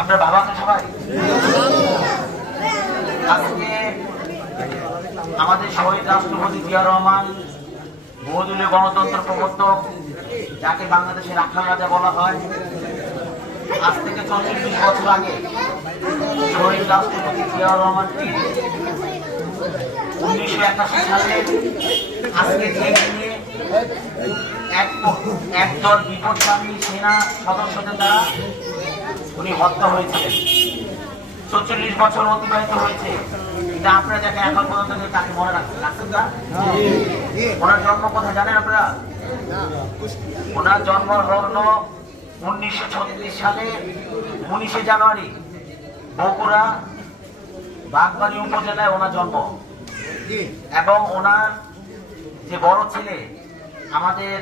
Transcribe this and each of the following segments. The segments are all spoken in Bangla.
আপনার বাবা আছে সবাই? আজকে আমাদের শহীদ রাষ্ট্রপতি জিয়া রহমান, বহুদলীয় গণতন্ত্র প্রবর্তক, যাকে বাংলাদেশের রাখাল রাজা বলা হয়, আজ থেকে ৪৪ বছর আগে শহীদ রাষ্ট্রপতি জিয়া রহমানকে ১৯৮১ সালে আজকে নিয়ে একদল বিপদগামী সেনা সদস্যদের দ্বারা উনি হত্যা হয়েছিলেন। ৪৪ বছর অতিবাহিত হয়েছে, কিন্তু আপনারা দেখেন এখন পর্যন্ত তাকে মনে রাখছেন না। ওনার জন্ম কোথায় জানেন আপনারা? ওনার জন্ম হল ১৯৩৬ সালে ১৯শে জানুয়ারি বগুড়া বাগবাড়ি উপজেলায় ওনার জন্ম। এবং ওনার যে বড় ছেলে আমাদের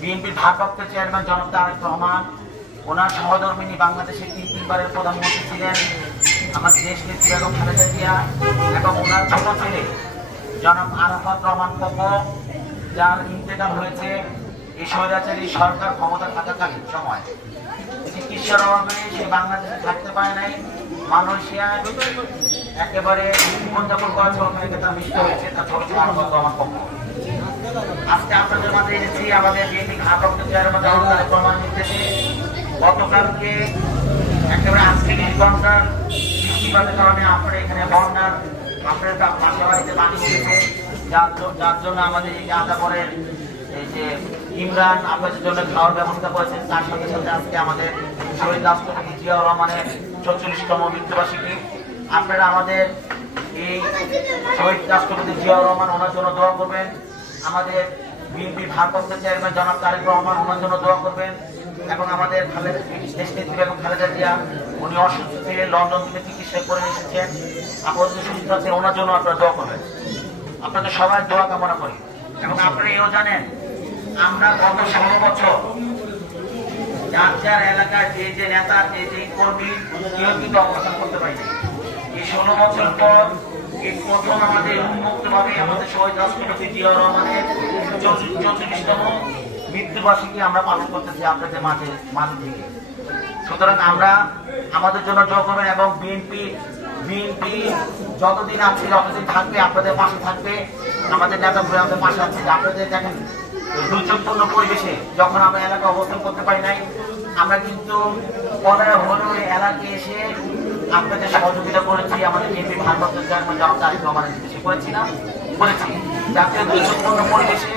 বিএনপির ভারপ্রাপ্ত চেয়ারম্যান জনাব তারেক রহমান, ওনার সহধর্মিনী বাংলাদেশের তিনবারের প্রধানমন্ত্রী ছিলেন আমাদের দেশ নেত্রী বেগম খালেদা জিয়া, এবং ওনার ছোট ছেলে জনাব আরাফাত রহমান পপো, যার ইন্তেকাল হয়েছে এই স্বৈরাচারী সরকার ক্ষমতা থাকাকালীন সময়। চিকিৎসার অভাবে সে বাংলাদেশে থাকতে পারে নাই, মালয়েশিয়ায় একেবারে জীবনযাপন করেছে, ওখানে তার মৃত্যু হয়েছে তার ছোট ছেলে আরাফাত রহমান পপো। আজকে আপনাদের মাঝে এসেছি আমাদের বিএনপি ভারপ্রাপ্ত চেয়ারম্যান জনাব তারেক রহমান নির্দেশে গতকালকে একেবারে ৩৮ ঘন্টার বৃষ্টিপাতের কারণে আপনারা এখানে বন্যার আপনার পাশে বাড়িতে পানি উঠেছে, যার জন্য আমাদের এই আদাবরের এই যে ইমরান আপনাদের জন্য খাওয়ার ব্যবস্থা করেছেন। তার সাথে সাথে আজকে আমাদের শহীদ রাষ্ট্রপতি জিয়াউর রহমানের ৪৪তম মৃত্যুবার্ষিকী। আপনারা আমাদের এই শহীদ রাষ্ট্রপতি জিয়াউর রহমান ওনার জন্য দোয়া করবেন, আমাদের বিএনপি ভারপ্রাপ্ত চেয়ারম্যান জনাব তারেক রহমান ওনার জন্য দোয়া করবেন, এবং আমাদের দেশ নেত্রী বেগম খালেদা জিয়া, উনি অসুস্থ ছিলেন, লন্ডন থেকে চিকিৎসা করে এসেছেন, আপাতত সুস্থ আছে, ওনার জন্য আপনারা দোয়া করবেন। আপনাদের সবাই দোয়া কামনা করি। এবং আপনারা এও জানেন আমরা গত ১৬ বছর যার যার এলাকার যে যে নেতা যে যে কর্মী কেউ কিন্তু অবস্থান করতে পারিনি। এই ১৬ বছর পর এই প্রথম আমাদের উন্মুক্তভাবে আমাদের শহীদ রাষ্ট্রপতি জিয়াউর রহমানের ৪৪তম মৃত্যুবার্ষিকী আমরা পালন করতেছি আপনাদের মাঝে থেকে। সুতরাং আমরা আমাদের জন্য দোয়া করবেন, এবং বিএনপি যতদিন আছে যতদিন থাকবে আপনাদের পাশে থাকবে। আমাদের নেতাগুলো আমাদের পাশে আছে। আপনাদের দেখেন দুর্যোগপূর্ণ পরিবেশে যখন আমরা এলাকা অবস্থান করতে পারি নাই, আমরা কিন্তু পনেরো হলেও এলাকায় এসে আপনাদের সহযোগিতা করেছি। আমাদের বিএনপি ভারপ্রাপ্ত চেয়ারম্যান জনাব তারেক রহমানের নির্দেশে করেছি। জাতীয় দুর্যোগপূর্ণ পরিবেশে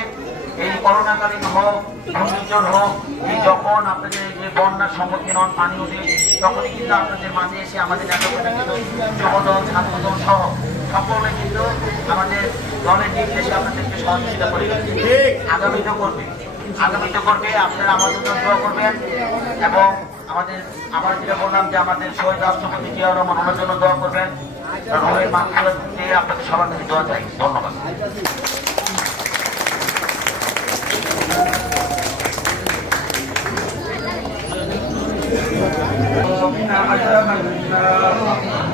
এই করোনাকালীন হোক, ঘূর্ণিঝড় হোক, এই যখন আপনাদের যে বন্যার সম্মুখীন হন, পানি উঠে, তখনই কিন্তু আপনাদের মাঝে এসে আমাদের নেতাকর্মী কিন্তু যুবদল ছাত্রদল সহ সকলে কিন্তু আমাদের দলের নির্দেশে আপনাদেরকে সহযোগিতা করে আগামীতে করবে। আপনারা আমাদের জন্য দোয়া করবেন, এবং আমার যেটা বললাম যে আমাদের শহীদ রাষ্ট্রপতি জিয়াউর রহমান ওনার জন্য দোয়া করবেন। আপনাদের সবার কাছে দোয়া চাই। ধন্যবাদ।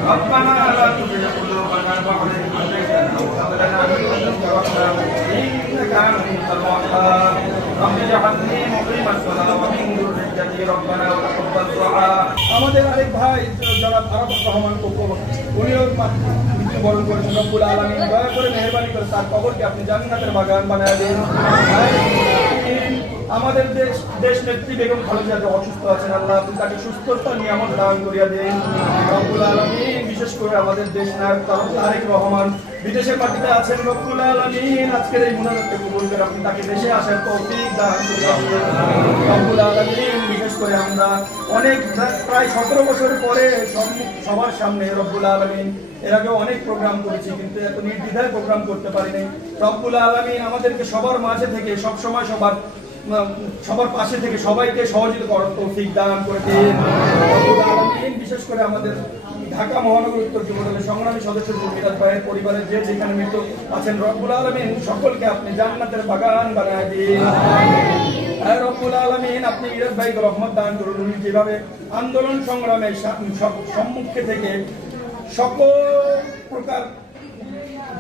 ربنا لا تزغ قلوبنا بعد إذ هديتنا وهب لنا من لدنك رحمة إنك أنت الوهاب رب اجعلني مقيم الصلاة ومن ذريتي ربنا وتقبل دعاء। আমাদের আরেক ভাই জনাব আরাফাত রহমান পপো, উনিও মৃত্যুবরণ করেছেন। রব্বুল আলামিন দয়া করে মেহেরবানি করে তার কবরকে আপনি জান্নাতের বাগান বানায় দিন। আমাদের দেশ নেত্রী বেগম খালেদা জিয়া অসুস্থ আছেন, আল্লাহ আপনি তাকে সুস্থতা নিয়ামত দান করিয়া দেন। রব্বুল আলামিন বিশেষ করে আমাদের দেশ নায়ক তারেক রহমান বিদেশের মাটিতে আছেন। রব্বুল আলামিন আজকের এই মুনাজাতকে কবুল করে আপনি তাকে দেশে আসার তৌফিক দান করিয়া দেন। রব্বুল আলামিন বিশেষ করে আমরা প্রায় ১৭ বছর পরে সবার সামনে রব্বুল আলামিন এর আগে অনেক প্রোগ্রাম করেছি, কিন্তু এত নির্দ্বিধায় প্রোগ্রাম করতে পারিনি। রব্বুল আলামিন আমাদেরকে সবার মাঝে থেকে সবসময় সবার পাশে থেকে সবাইকে সহযোগিতা করার তৌফিক দান করে দিন। রব্বুল আলামিন বিশেষ করে আমাদের ঢাকা মহানগর উত্তর যুবদলের সংগ্রামী সদস্য মিরাজ ভাইয়ের পরিবারের যে যেখানে মৃত আছেন, রব্বুল আলামিন সকলকে আপনি জান্নাতের বাগান বানায় দিন। রব্বুল আলামিন আপনি মিরাজ ভাইকে রহমত দান করুন। উনি যেভাবে আন্দোলন সংগ্রামের সম্মুখে থেকে সকল প্রকার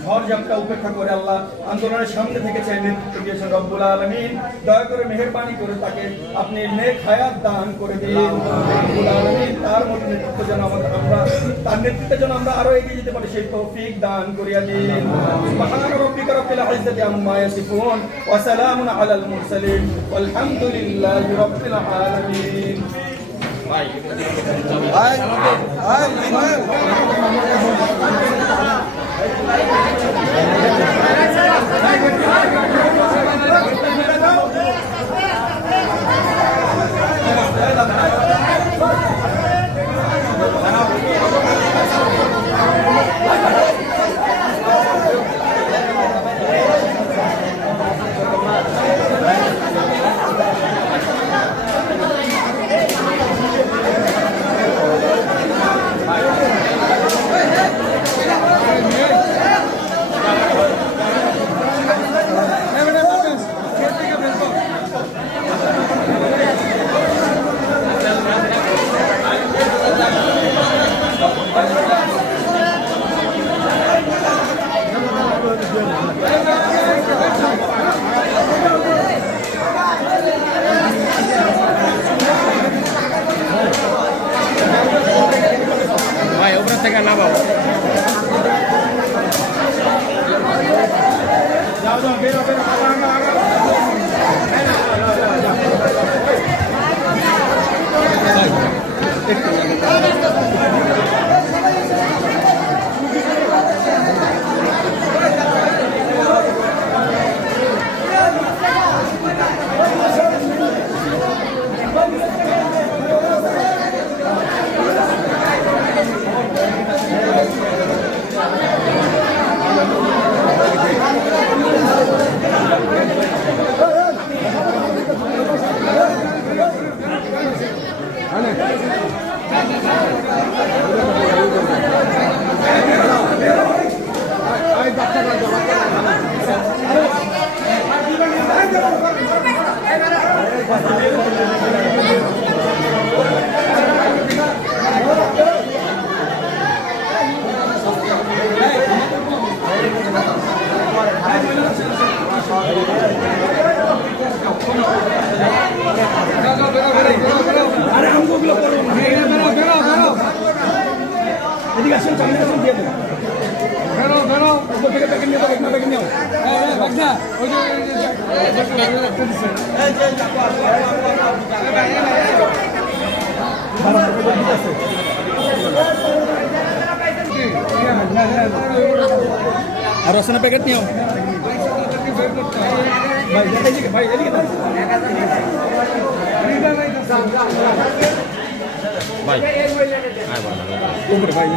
ঝড় ঝাপটা উপেক্ষা করে আল্লাহ আন্দোলনের সামনে থেকে চাই নেতৃত্ব দিয়েছেন রব্বুল আলামিন। দয়া করে মেহেরবানি করে তাকে আপনি নেক হায়াত দান করে দিন রব্বুল আলামিন। তার মতো নেতৃত্ব যেন আমরা তার নেতৃত্বে যেন আমরা আরো এগিয়ে যেতে পারি সেই তৌফিক দান করিয়া দিন। সুবহান রাব্বিকা রাব্বিল ইজ্জাতি আম্মা ইয়াসিফুন ওয়া সালামুন আলাল মুরসালিন ওয়ালহামদুলিল্লাহি রাব্বিল আলামিন। ভাই ওপর থেকে নামাও। আরে আমগুলো করো এদিকে আসেন, সামনে আসেন, দিয়ে দেন। বেরো উপর থেকে প্যাকেট নিয়ে যাও, প্যাকেট নিও। আর রসনা প্যাকেট নিও ভাই, এদিকে ভাই, এদিকে ভাই ভাই